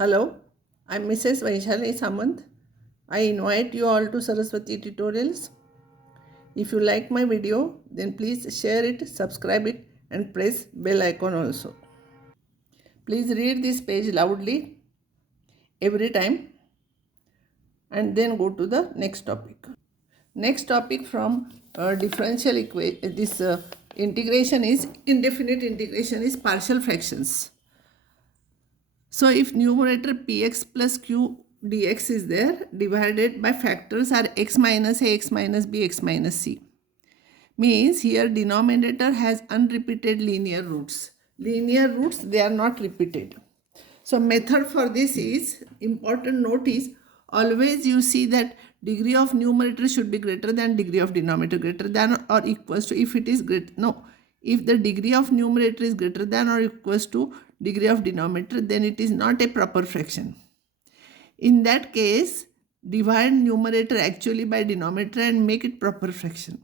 Hello, I'm Mrs. Vaishali Samant. I invite you all to Saraswati Tutorials. If you like my video, then please share it, subscribe it and press bell icon also. Please read this page loudly every time and then go to the next topic. Next topic from differential equation, this integration is indefinite integration is partial fractions. So if numerator px plus q dx is there, divided by factors are x minus a, x minus b, x minus c. Means here denominator has unrepeated linear roots. Linear roots, they are not repeated. So method for this is, important note is, always you see that degree of numerator should be greater than degree of denominator, greater than or equals to, if it is great, no. If the degree of numerator is greater than or equals to degree of denominator, then it is not a proper fraction. In that case, divide numerator actually by denominator and make it proper fraction.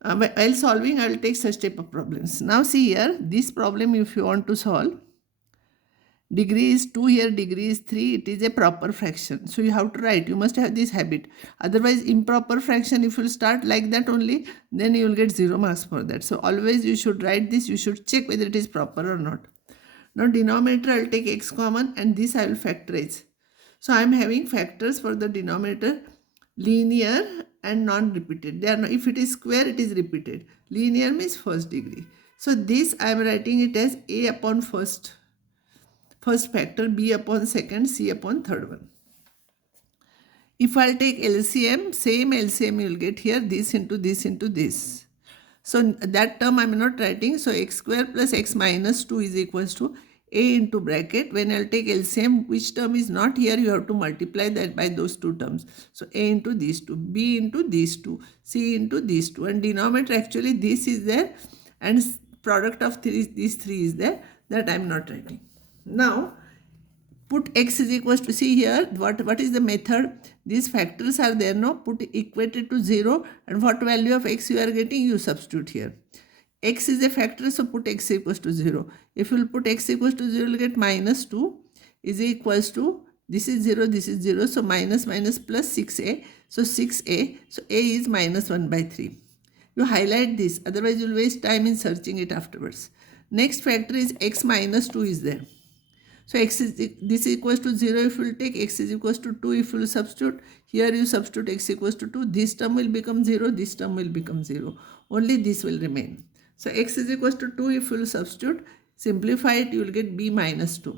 While solving, I will take such type of problems. Now see here, this problem if you want to solve, degree is 2 here, degree is 3, it is a proper fraction. So you have to write, you must have this habit. Otherwise, improper fraction, if you start like that only, then you will get 0 marks for that. So always you should write this, you should check whether it is proper or not. Now denominator, I will take x common and this I will factorize. So I am having factors for the denominator, linear and non-repeated. They are not, if it is square, it is repeated. Linear means first degree. So this I am writing it as a upon first factor, b upon second, c upon third one. If I'll take LCM, same LCM you will get here, this into this into this. So that term I am not writing. So x square plus x minus 2 is equals to a into bracket. When I'll take LCM, which term is not here, you have to multiply that by those two terms. So a into these two, b into these two, c into these two, and denominator actually this is there and product of these three is there, that I am not writing. Now put x is equals to, see here what is the method, these factors are there, no, put equated to 0 and what value of x you are getting, you substitute here. X is a factor, so put x equals to 0. If you will put x equals to 0, you will get minus 2 is equals to, this is 0, this is 0, so minus minus plus 6a, so 6a, so a is minus 1 by 3. You highlight this, otherwise you will waste time in searching it afterwards. Next factor is x minus 2 is there. So x is, this is equals to 0 if you will take, x is equals to 2 if you will substitute, here you substitute x equals to 2, this term will become 0, this term will become 0, only this will remain. So x is equals to 2 if you will substitute, simplify it, you will get b minus 2.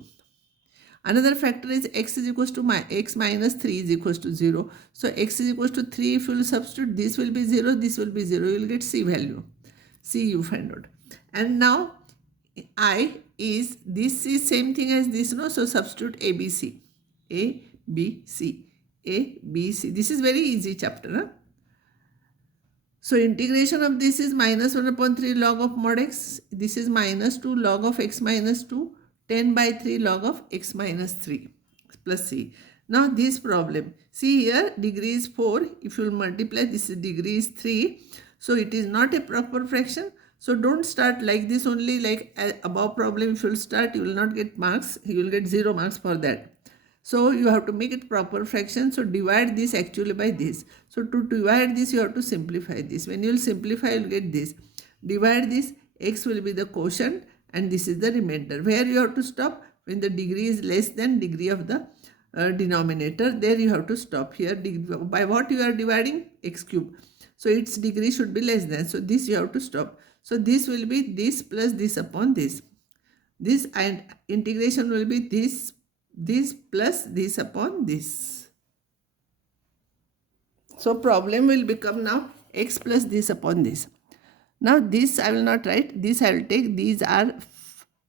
Another factor is x is equals to x minus 3 is equals to 0. So x is equals to 3 if you will substitute, this will be 0, this will be 0, you will get c value. C you find out. And now I is, this is same thing as this, no? So substitute ABC. A, B, C. A, B, C. This is very easy chapter. Huh? So integration of this is minus 1 upon 3 log of mod x. This is minus 2 log of x minus 2. 10 by 3 log of x minus 3 plus c. Now this problem. See here, degree is 4. If you will multiply, this degree is 3. So it is not a proper fraction. So don't start like this only, like above problem. If you will start, you will not get marks. You will get 0 marks for that. So you have to make it proper fraction. So divide this actually by this. So to divide this, you have to simplify this. When you will simplify, you will get this. Divide this, x will be the quotient and this is the remainder. Where you have to stop? When the degree is less than degree of the denominator, there you have to stop. Here, by what you are dividing? X cube. So its degree should be less than. So this you have to stop. So this will be this plus this upon this. This and integration will be this plus this upon this. So problem will become now x plus this upon this. Now this I will not write. This I will take. These are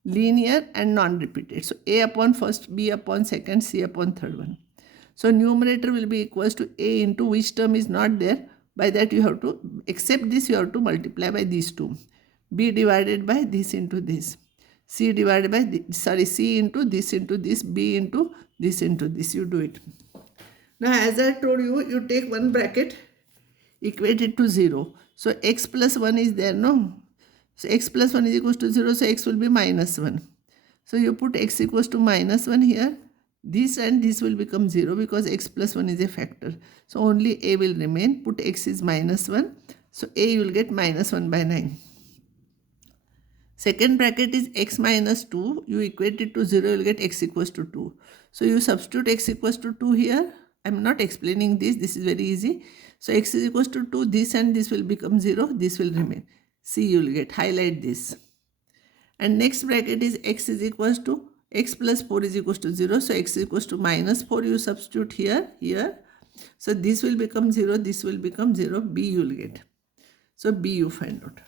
linear and non-repeated. So a upon first, b upon second, c upon third one. So numerator will be equals to a into which term is not there. By that you have to, except this you have to multiply by these two. B divided by this into this. C divided by this, C into this, B into this into this. You do it. Now as I told you, you take one bracket, equate it to 0. So x plus 1 is there, no? So x plus 1 is equals to 0, so x will be minus 1. So you put x equals to minus 1 here. This and this will become 0 because x plus 1 is a factor. So only a will remain. Put x is minus 1. So a you will get minus 1 by 9. Second bracket is x minus 2. You equate it to 0, you will get x equals to 2. So you substitute x equals to 2 here. I am not explaining this. This is very easy. So x is equals to 2. This and this will become 0. This will remain. See, you will get. Highlight this. And next bracket is x is equals to x plus 4 is equals to 0. So x is equals to minus 4. You substitute here. So this will become 0. This will become 0. B you will get. So B you find out.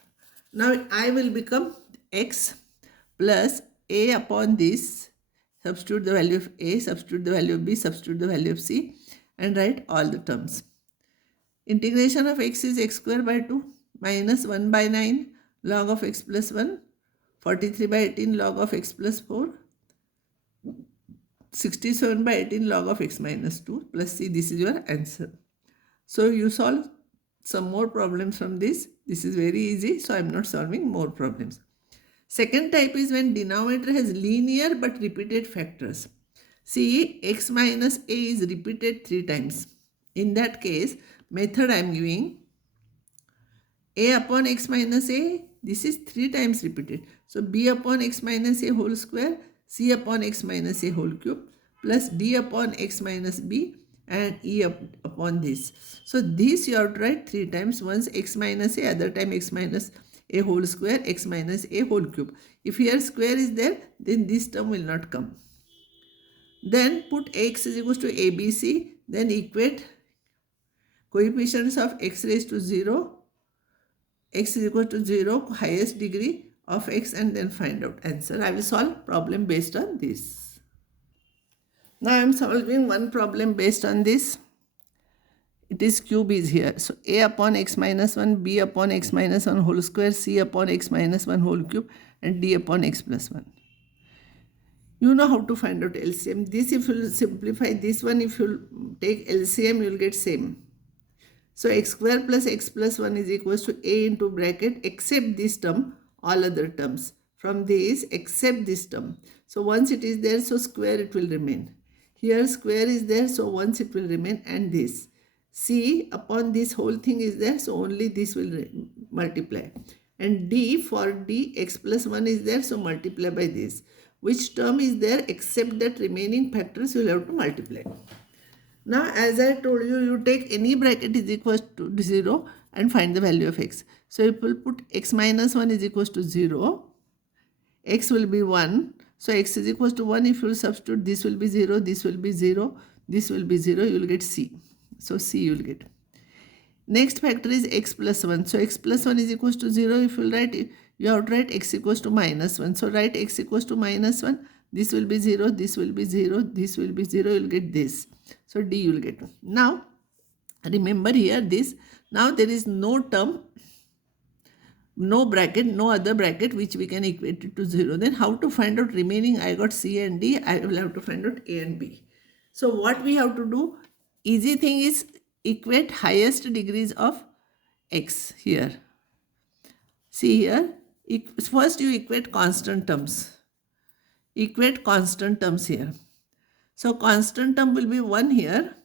Now I will become x plus a upon this. Substitute the value of a, substitute the value of b, substitute the value of c, and write all the terms. Integration of x is x square by 2 minus 1 by 9 log of x plus 1, 43 by 18 log of x plus 4, 67 by 18 log of x minus 2 plus c. This is your answer. So you solve some more problems from this. This is very easy, so I am not solving more problems. Second type is when denominator has linear but repeated factors. See, x minus a is repeated 3 times. In that case, method I am giving a upon x minus a, this is 3 times repeated. So b upon x minus a whole square, c upon x minus a whole cube, plus d upon x minus b, and e upon this. So this you have to write 3 times. Once x minus a, other time x minus a whole square, x minus a whole cube. If here square is there, then this term will not come. Then put x is equals to abc, then equate coefficients of x raised to 0, x is equal to 0, highest degree of x, and then find out answer. I will solve problem based on this. Now I am solving one problem based on this. It is cube is here. So a upon x minus 1, b upon x minus 1 whole square, c upon x minus 1 whole cube, and d upon x plus 1. You know how to find out LCM. This, if you simplify this one, if you take LCM, you will get same. So x square plus x plus 1 is equals to a into bracket except this term, all other terms. From this, except this term. So once it is there, so square it will remain. Here square is there, so once it will remain, and this. C upon this whole thing is there, so only this will multiply. And d, for d, x plus 1 is there, so multiply by this. Which term is there except that remaining factors you will have to multiply. Now as I told you, you take any bracket is equal to 0 and find the value of x. So you will put x minus 1 is equal to 0, x will be 1. So x is equal to 1. If you substitute, this will be 0, this will be 0, this will be 0, you will get c. So c you will get. Next factor is x plus 1. So x plus 1 is equals to 0. If you write, you have to write x equals to minus 1. So write x equals to minus 1. This will be 0, this will be 0, this will be 0, you will get this. So d you will get. Now remember here this. Now there is no term, no bracket, no other bracket which we can equate it to 0. Then how to find out remaining? I got c and d. I will have to find out a and b. So what we have to do? Easy thing is equate highest degrees of x here. See here, first you equate constant terms. Equate constant terms here. So constant term will be 1 here,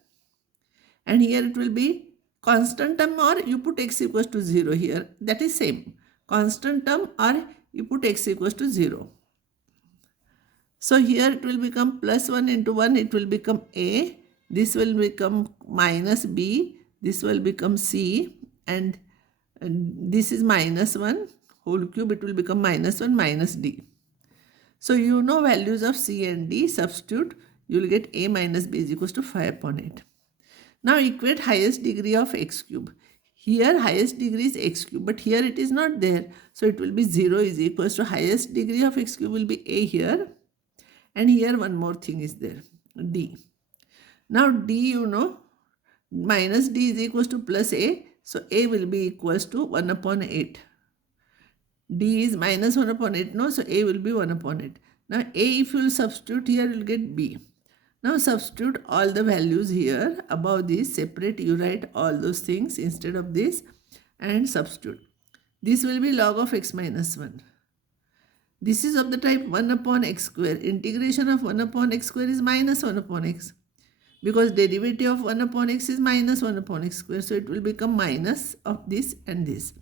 and here it will be constant term, or you put x equals to 0 here. That is same. Constant term, or you put x equals to 0. So here it will become plus 1 into 1, it will become a. This will become minus b, this will become c, and this is minus 1 whole cube, it will become minus 1 minus d. So you know values of c and d, substitute, you will get a minus b is equals to 5 upon 8. Now equate highest degree of x cube. Here highest degree is x cube, but here it is not there. So it will be 0 is equals to highest degree of x cube will be a here, and here one more thing is there, d. Now d, you know, minus d is equals to plus a. So a will be equals to 1 upon 8. D is minus 1 upon 8. No, so a will be 1 upon 8. Now a, if you will substitute here, you will get b. Now substitute all the values here. Above this, separate, you write all those things instead of this and substitute. This will be log of x minus 1. This is of the type 1 upon x square. Integration of 1 upon x square is minus 1 upon x. Because derivative of 1 upon x is minus 1 upon x square. So it will become minus of this and this.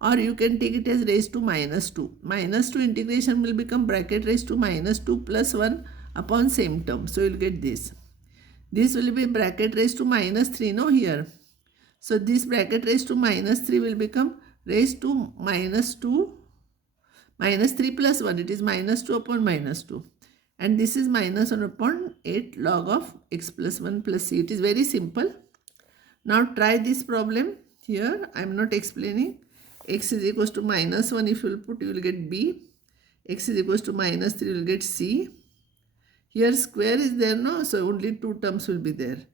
Or you can take it as raised to minus 2. Minus 2 integration will become bracket raised to minus 2 plus 1 upon same term. So you will get this. This will be bracket raised to minus 3, no, here. So this bracket raised to minus 3 will become raised to minus 2, minus 3 plus 1. It is minus 2 upon minus 2. And this is minus 1 upon 8 log of x plus 1 plus c. It is very simple. Now try this problem. Here I am not explaining. X is equals to minus 1. If you will put, you will get b. X is equals to minus 3, you will get c. Here square is there, no? So only two terms will be there.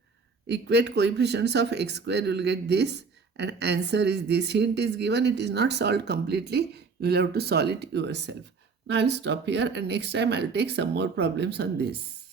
Equate coefficients of x square, you will get this. And answer is this. Hint is given. It is not solved completely. You will have to solve it yourself. Now I will stop here, and next time I will take some more problems on this.